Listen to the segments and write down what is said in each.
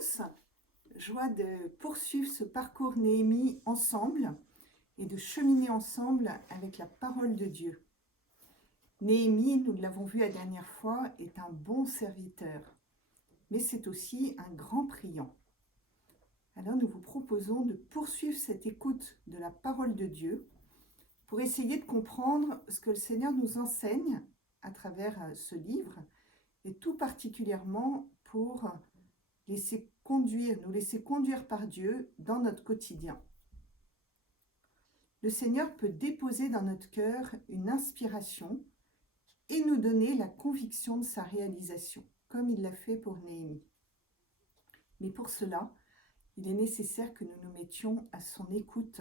tous, joie de poursuivre ce parcours Néhémie ensemble et de cheminer ensemble avec la parole de Dieu. Néhémie, nous l'avons vu la dernière fois, est un bon serviteur, mais c'est aussi un grand priant. Alors nous vous proposons de poursuivre cette écoute de la parole de Dieu pour essayer de comprendre ce que le Seigneur nous enseigne à travers ce livre, et tout particulièrement pour nous laisser conduire par Dieu dans notre quotidien. Le Seigneur peut déposer dans notre cœur une inspiration et nous donner la conviction de sa réalisation, comme il l'a fait pour Néhémie. Mais pour cela, il est nécessaire que nous nous mettions à son écoute.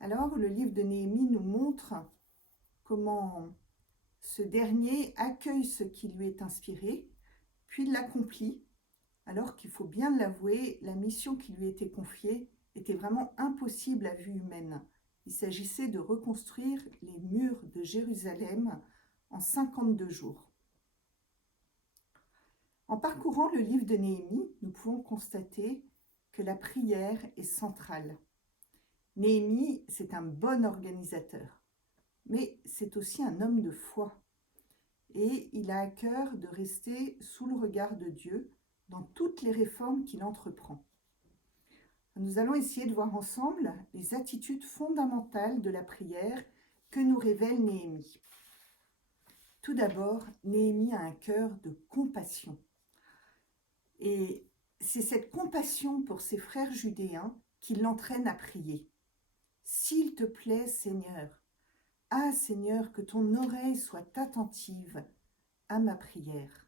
Alors, le livre de Néhémie nous montre comment ce dernier accueille ce qui lui est inspiré, puis l'accomplit, alors qu'il faut bien l'avouer, la mission qui lui était confiée était vraiment impossible à vue humaine. Il s'agissait de reconstruire les murs de Jérusalem en 52 jours. En parcourant le livre de Néhémie, nous pouvons constater que la prière est centrale. Néhémie, c'est un bon organisateur, mais c'est aussi un homme de foi. Et il a à cœur de rester sous le regard de Dieu dans toutes les réformes qu'il entreprend. Nous allons essayer de voir ensemble les attitudes fondamentales de la prière que nous révèle Néhémie. Tout d'abord, Néhémie a un cœur de compassion. Et c'est cette compassion pour ses frères judéens qui l'entraîne à prier. « S'il te plaît, Seigneur, ah Seigneur, que ton oreille soit attentive à ma prière. »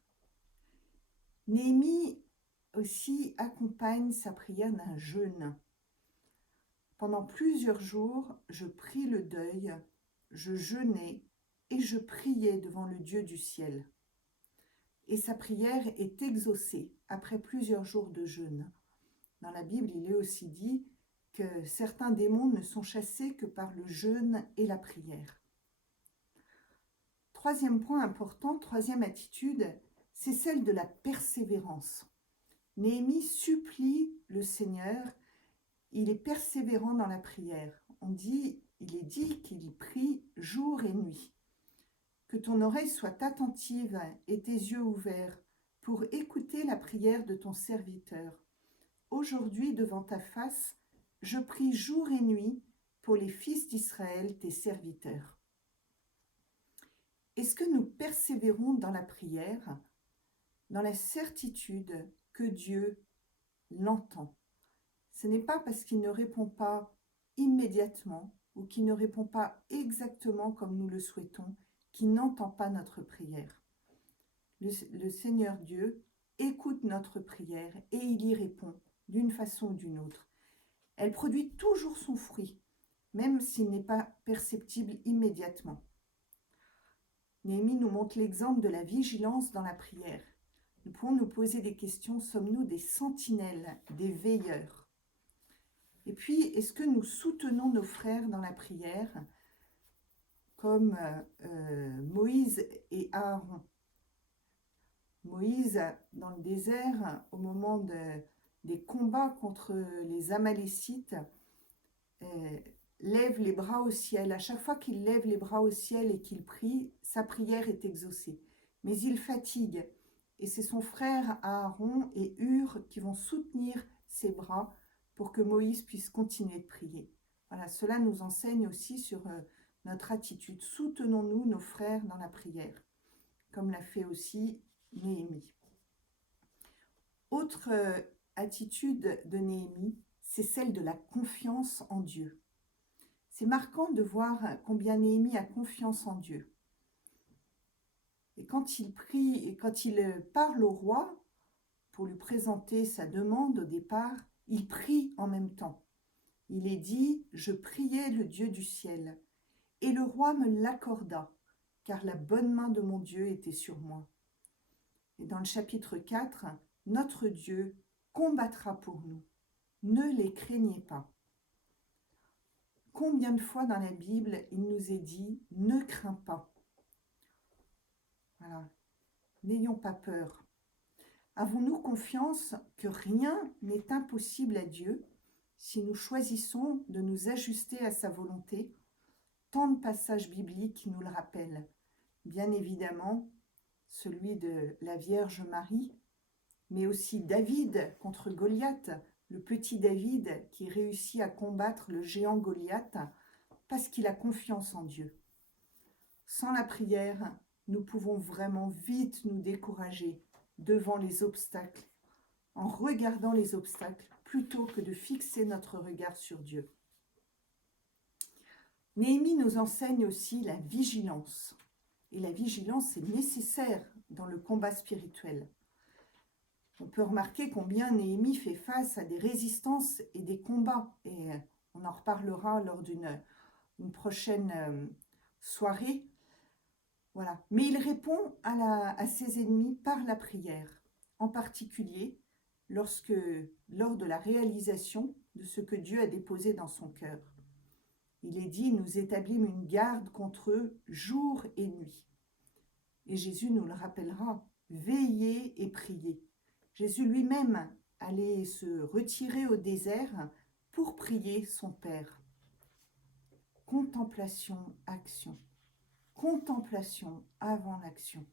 Néhémie aussi accompagne sa prière d'un jeûne. Pendant plusieurs jours, je pris le deuil, je jeûnais et je priais devant le Dieu du ciel. Et sa prière est exaucée après plusieurs jours de jeûne. Dans la Bible, il est aussi dit que certains démons ne sont chassés que par le jeûne et la prière. Troisième point important, troisième attitude, c'est celle de la persévérance. Néhémie supplie le Seigneur, il est persévérant dans la prière. Il est dit qu'il prie jour et nuit. Que ton oreille soit attentive et tes yeux ouverts pour écouter la prière de ton serviteur. Aujourd'hui, devant ta face, je prie jour et nuit pour les fils d'Israël, tes serviteurs. Est-ce que nous persévérons dans la prière, dans la certitude que Dieu l'entend? Ce n'est pas parce qu'il ne répond pas immédiatement ou qu'il ne répond pas exactement comme nous le souhaitons qu'il n'entend pas notre prière. Le Seigneur Dieu écoute notre prière et il y répond d'une façon ou d'une autre. Elle produit toujours son fruit, même s'il n'est pas perceptible immédiatement. Néhémie nous montre l'exemple de la vigilance dans la prière. Nous pouvons nous poser des questions, sommes-nous des sentinelles, des veilleurs? Et puis, est-ce que nous soutenons nos frères dans la prière, comme Moïse et Aaron? Moïse, dans le désert, au moment des combats contre les Amalécites, lève les bras au ciel. À chaque fois qu'il lève les bras au ciel et qu'il prie, sa prière est exaucée. Mais il fatigue, et c'est son frère Aaron et Hur qui vont soutenir ses bras pour que Moïse puisse continuer de prier. Voilà, cela nous enseigne aussi sur notre attitude. Soutenons-nous nos frères dans la prière, comme l'a fait aussi Néhémie. Autre attitude de Néhémie, c'est celle de la confiance en Dieu. C'est marquant de voir combien Néhémie a confiance en Dieu. Et quand il prie et quand il parle au roi pour lui présenter sa demande au départ, il prie en même temps. Il est dit « Je priais le Dieu du ciel, et le roi me l'accorda, car la bonne main de mon Dieu était sur moi. » Et dans le chapitre 4, « Notre Dieu combattra pour nous, ne les craignez pas. » Combien de fois dans la Bible il nous est dit « Ne crains pas ». Voilà, n'ayons pas peur. Avons-nous confiance que rien n'est impossible à Dieu si nous choisissons de nous ajuster à sa volonté? Tant de passages bibliques nous le rappellent. Bien évidemment, celui de la Vierge Marie, mais aussi David contre Goliath, le petit David qui réussit à combattre le géant Goliath parce qu'il a confiance en Dieu. Sans la prière, nous pouvons vraiment vite nous décourager devant les obstacles, en regardant les obstacles plutôt que de fixer notre regard sur Dieu. Néhémie nous enseigne aussi la vigilance. Et la vigilance est nécessaire dans le combat spirituel. On peut remarquer combien Néhémie fait face à des résistances et des combats. Et on en reparlera lors d'une prochaine soirée. Voilà. Mais il répond à ses ennemis par la prière, en particulier lors de la réalisation de ce que Dieu a déposé dans son cœur. Il est dit, nous établîmes une garde contre eux jour et nuit. Et Jésus nous le rappellera, veillez et priez. Jésus lui-même allait se retirer au désert pour prier son Père. Contemplation, action. Contemplation avant l'action.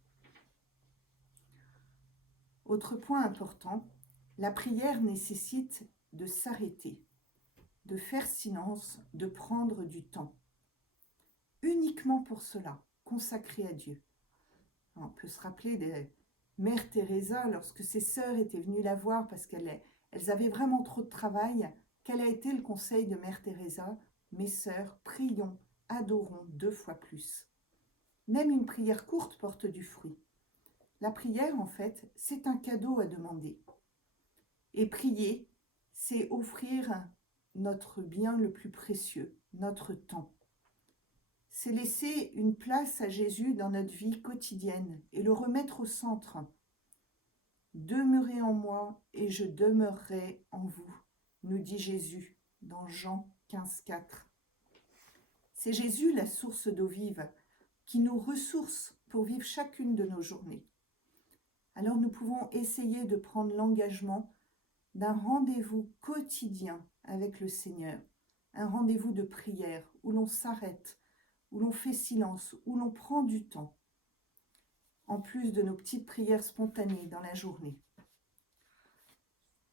Autre point important, la prière nécessite de s'arrêter, de faire silence, de prendre du temps. Uniquement pour cela, consacré à Dieu. On peut se rappeler de Mère Teresa, lorsque ses sœurs étaient venues la voir parce qu'elles avaient vraiment trop de travail, quel a été le conseil de Mère Teresa? Mes sœurs, prions, adorons 2 fois plus. Même une prière courte porte du fruit. La prière, en fait, c'est un cadeau à demander. Et prier, c'est offrir notre bien le plus précieux, notre temps. C'est laisser une place à Jésus dans notre vie quotidienne et le remettre au centre. Demeurez en moi et je demeurerai en vous, nous dit Jésus dans Jean 15,4. C'est Jésus la source d'eau vive qui nous ressource pour vivre chacune de nos journées. Alors nous pouvons essayer de prendre l'engagement d'un rendez-vous quotidien avec le Seigneur, un rendez-vous de prière où l'on s'arrête, où l'on fait silence, où l'on prend du temps, en plus de nos petites prières spontanées dans la journée.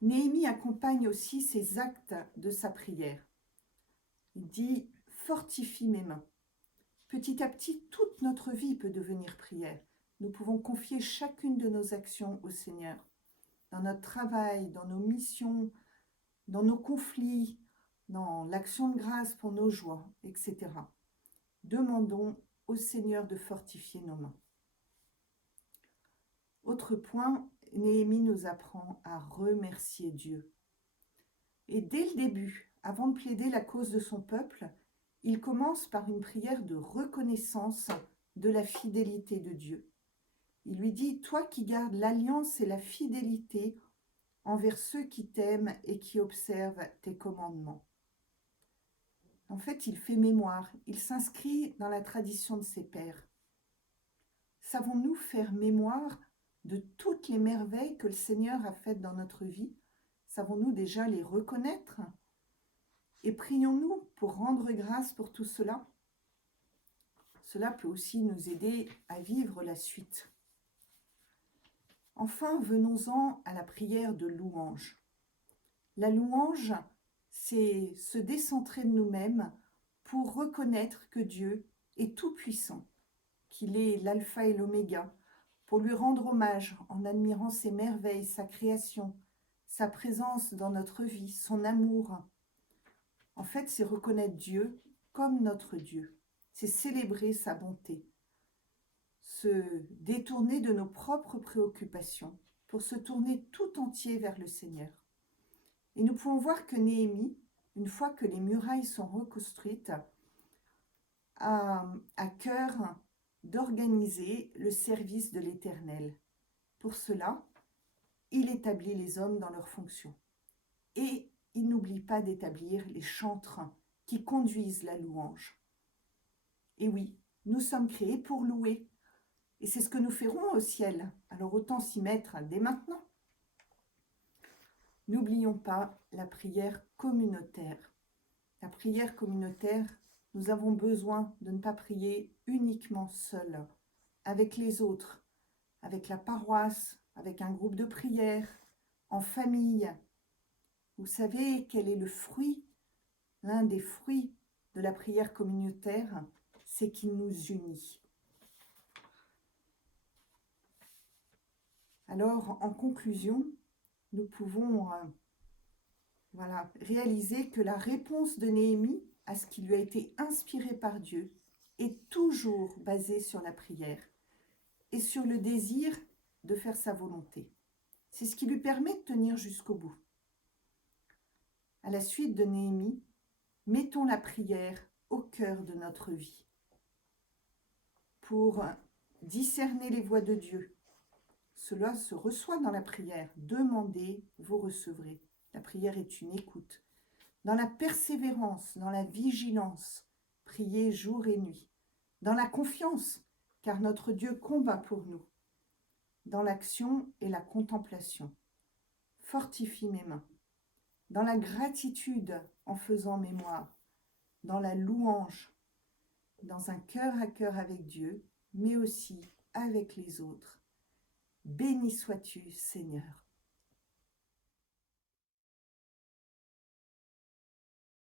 Néhémie accompagne aussi ses actes de sa prière. Il dit « Fortifie mes mains ». Petit à petit, toute notre vie peut devenir prière. Nous pouvons confier chacune de nos actions au Seigneur, dans notre travail, dans nos missions, dans nos conflits, dans l'action de grâce pour nos joies, etc. Demandons au Seigneur de fortifier nos mains. Autre point, Néhémie nous apprend à remercier Dieu. Et dès le début, avant de plaider la cause de son peuple, il commence par une prière de reconnaissance de la fidélité de Dieu. Il lui dit « Toi qui gardes l'alliance et la fidélité envers ceux qui t'aiment et qui observent tes commandements. » En fait, il fait mémoire, il s'inscrit dans la tradition de ses pères. Savons-nous faire mémoire de toutes les merveilles que le Seigneur a faites dans notre vie? Savons-nous déjà les reconnaître? Et prions-nous pour rendre grâce pour tout cela? Cela peut aussi nous aider à vivre la suite. Enfin, venons-en à la prière de louange. La louange, c'est se décentrer de nous-mêmes pour reconnaître que Dieu est tout-puissant, qu'il est l'alpha et l'oméga, pour lui rendre hommage en admirant ses merveilles, sa création, sa présence dans notre vie, son amour. En fait, c'est reconnaître Dieu comme notre Dieu, c'est célébrer sa bonté, se détourner de nos propres préoccupations pour se tourner tout entier vers le Seigneur. Et nous pouvons voir que Néhémie, une fois que les murailles sont reconstruites, a à cœur d'organiser le service de l'Éternel. Pour cela, il établit les hommes dans leurs fonctions. Et il n'oublie pas d'établir les chantres qui conduisent la louange. Et oui, nous sommes créés pour louer. Et c'est ce que nous ferons au ciel. Alors autant s'y mettre dès maintenant. N'oublions pas la prière communautaire. La prière communautaire, nous avons besoin de ne pas prier uniquement seul, avec les autres, avec la paroisse, avec un groupe de prière, en famille. Vous savez quel est le fruit? L'un des fruits de la prière communautaire, c'est qu'il nous unit. Alors, en conclusion, nous pouvons réaliser que la réponse de Néhémie à ce qui lui a été inspiré par Dieu est toujours basée sur la prière et sur le désir de faire sa volonté. C'est ce qui lui permet de tenir jusqu'au bout. À la suite de Néhémie, mettons la prière au cœur de notre vie pour discerner les voies de Dieu. Cela se reçoit dans la prière. Demandez, vous recevrez. La prière est une écoute. Dans la persévérance, dans la vigilance, priez jour et nuit. Dans la confiance, car notre Dieu combat pour nous. Dans l'action et la contemplation. Fortifie mes mains. Dans la gratitude en faisant mémoire. Dans la louange. Dans un cœur à cœur avec Dieu, mais aussi avec les autres. Béni sois-tu, Seigneur.